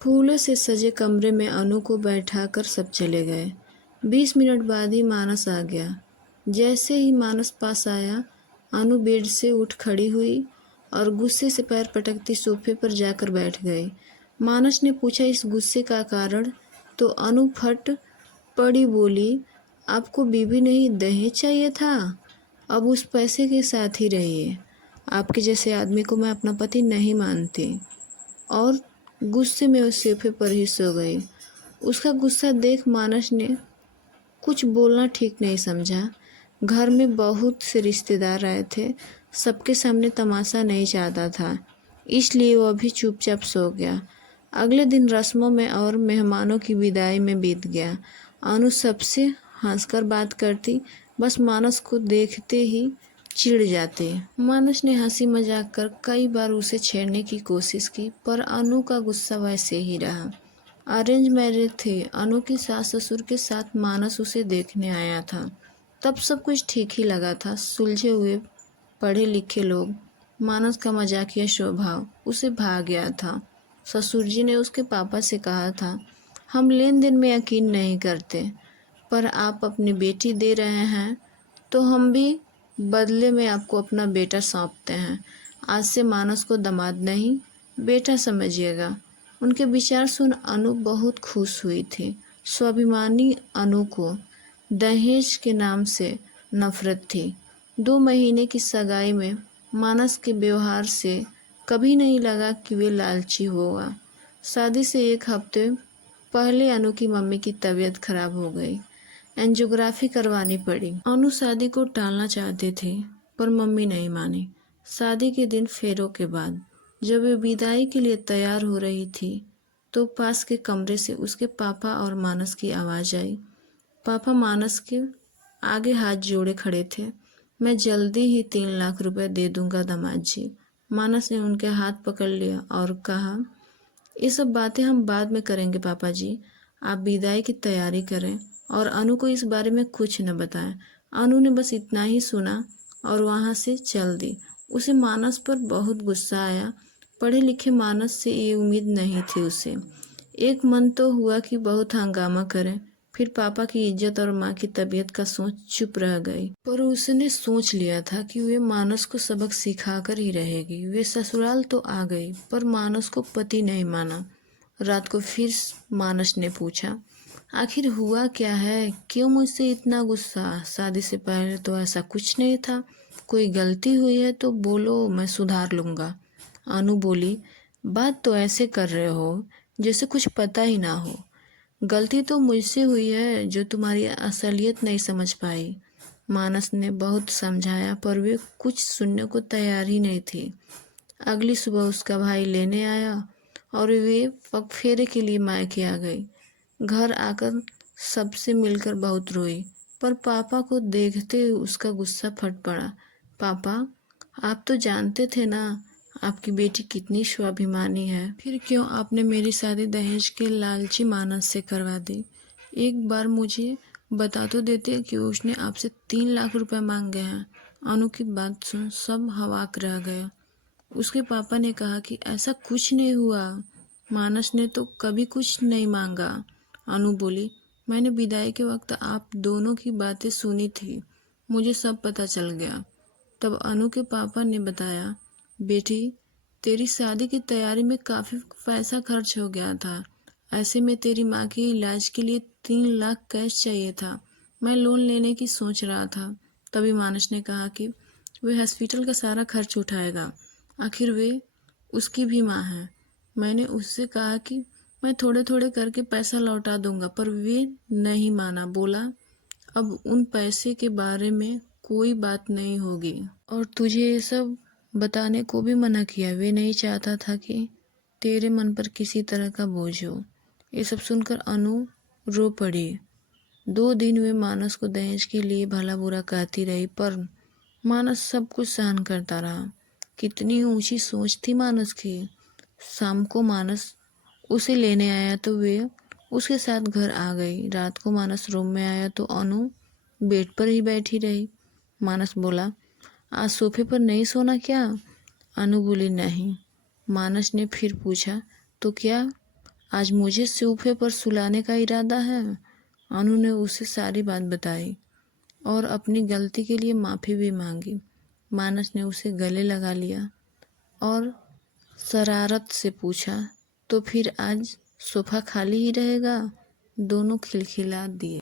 फूलों से सजे कमरे में अनु को बैठाकर सब चले गए। 20 मिनट बाद ही मानस आ गया। जैसे ही मानस पास आया, अनु बेड से उठ खड़ी हुई और गुस्से से पैर पटकती सोफे पर जाकर बैठ गई। मानस ने पूछा इस गुस्से का कारण, तो अनु फट पड़ी, बोली, आपको बीवी नहीं दहेज चाहिए था? अब उस पैसे के साथ ही रहिए। आपके जैसे आदमी को मैं अपना पति नहीं मानती। और गुस्से में उस सोफे पर ही सो गई। उसका गुस्सा देख मानस ने कुछ बोलना ठीक नहीं समझा। घर में बहुत से रिश्तेदार आए थे, सबके सामने तमाशा नहीं चाहता था, इसलिए वह भी चुपचाप सो गया। अगले दिन रस्मों में और मेहमानों की विदाई में बीत गया। अनु सबसे हंसकर बात करती, बस मानस को देखते ही चिढ़ जाते। मानस ने हंसी मजाक कर कई बार उसे छेड़ने की कोशिश की, पर अनु का गुस्सा वैसे ही रहा। अरेंज मैरिज थे। अनु की सास ससुर के साथ मानस उसे देखने आया था। तब सब कुछ ठीक ही लगा था। सुलझे हुए पढ़े लिखे लोग, मानस का मजाकिया स्वभाव उसे भा गया था। ससुर जी ने उसके पापा से कहा था, हम लेन देन में यकीन नहीं करते, पर आप अपनी बेटी दे रहे हैं तो हम भी बदले में आपको अपना बेटा सौंपते हैं। आज से मानस को दामाद नहीं, बेटा समझिएगा। उनके विचार सुन अनु बहुत खुश हुई थी। स्वाभिमानी अनु को दहेज के नाम से नफरत थी। 2 महीने की सगाई में मानस के व्यवहार से कभी नहीं लगा कि वे लालची होगा। शादी से 1 हफ्ते पहले अनु की मम्मी की तबीयत खराब हो गई। एंजियोग्राफी करवानी पड़ी। अनु शादी को टालना चाहते थे, पर मम्मी नहीं मानी। शादी के दिन फेरों के बाद जब वे विदाई के लिए तैयार हो रही थी, तो पास के कमरे से उसके पापा और मानस की आवाज़ आई। पापा मानस के आगे हाथ जोड़े खड़े थे। मैं जल्दी ही 3 लाख रुपए दे दूंगा दामाद जी। मानस ने उनके हाथ पकड़ लिया और कहा, ये सब बातें हम बाद में करेंगे पापा जी, आप विदाई की तैयारी करें और अनु को इस बारे में कुछ न बताएं। अनु ने बस इतना ही सुना और वहाँ से चल दी। उसे मानस पर बहुत गुस्सा आया। पढ़े लिखे मानस से ये उम्मीद नहीं थी उसे। एक मन तो हुआ कि बहुत हंगामा करें, फिर पापा की इज्जत और माँ की तबीयत का सोच चुप रह गई। पर उसने सोच लिया था कि वे मानस को सबक सिखाकर ही रहेगी। वे ससुराल तो आ गई, पर मानस को पति नहीं माना। रात को फिर मानस ने पूछा, आखिर हुआ क्या है? क्यों मुझसे इतना गुस्सा? शादी से पहले तो ऐसा कुछ नहीं था। कोई गलती हुई है तो बोलो, मैं सुधार लूँगा। अनु बोली, बात तो ऐसे कर रहे हो जैसे कुछ पता ही ना हो। गलती तो मुझसे हुई है जो तुम्हारी असलियत नहीं समझ पाई। मानस ने बहुत समझाया, पर वे कुछ सुनने को तैयार ही नहीं थी। अगली सुबह उसका भाई लेने आया और वे पगफेरे के लिए मायके आ गई। घर आकर सबसे मिलकर बहुत रोई, पर पापा को देखते हुए उसका गुस्सा फट पड़ा। पापा, आप तो जानते थे ना आपकी बेटी कितनी स्वाभिमानी है, फिर क्यों आपने मेरी शादी दहेज के लालची मानस से करवा दी? एक बार मुझे बता तो देते कि उसने आपसे 3 लाख रुपए मांगे हैं। अनु की बात सुन सब हवाक रह गए। उसके पापा ने कहा कि ऐसा कुछ नहीं हुआ, मानस ने तो कभी कुछ नहीं मांगा। अनु बोली, मैंने विदाई के वक्त आप दोनों की बातें सुनी थी, मुझे सब पता चल गया। तब अनु के पापा ने बताया, बेटी, तेरी शादी की तैयारी में काफ़ी पैसा खर्च हो गया था। ऐसे में तेरी माँ के इलाज के लिए 3 लाख कैश चाहिए था। मैं लोन लेने की सोच रहा था। तभी मानस ने कहा कि वे हॉस्पिटल का सारा खर्च उठाएगा, आखिर वे उसकी भी माँ है। मैंने उससे कहा कि मैं थोड़े थोड़े करके पैसा लौटा दूंगा, पर वे नहीं माना। बोला, अब उन पैसे के बारे में कोई बात नहीं होगी और तुझे ये सब बताने को भी मना किया। वे नहीं चाहता था कि तेरे मन पर किसी तरह का बोझ हो। ये सब सुनकर अनु रो पड़ी। 2 दिन वे मानस को दहेज के लिए भला बुरा कहती रही, पर मानस सब कुछ सहन करता रहा। कितनी ऊंची सोच थी मानस की। शाम को मानस उसे लेने आया तो वे उसके साथ घर आ गई। रात को मानस रूम में आया तो अनु बेड पर ही बैठी रही। मानस बोला, आज सोफे पर नहीं सोना क्या? अनु बोली, नहीं। मानस ने फिर पूछा, तो क्या आज मुझे सोफे पर सुलाने का इरादा है। अनु ने उसे सारी बात बताई और अपनी गलती के लिए माफ़ी भी मांगी। मानस ने उसे गले लगा लिया और शरारत से पूछा, तो फिर आज सोफ़ा खाली ही रहेगा? दोनों खिलखिला दिए।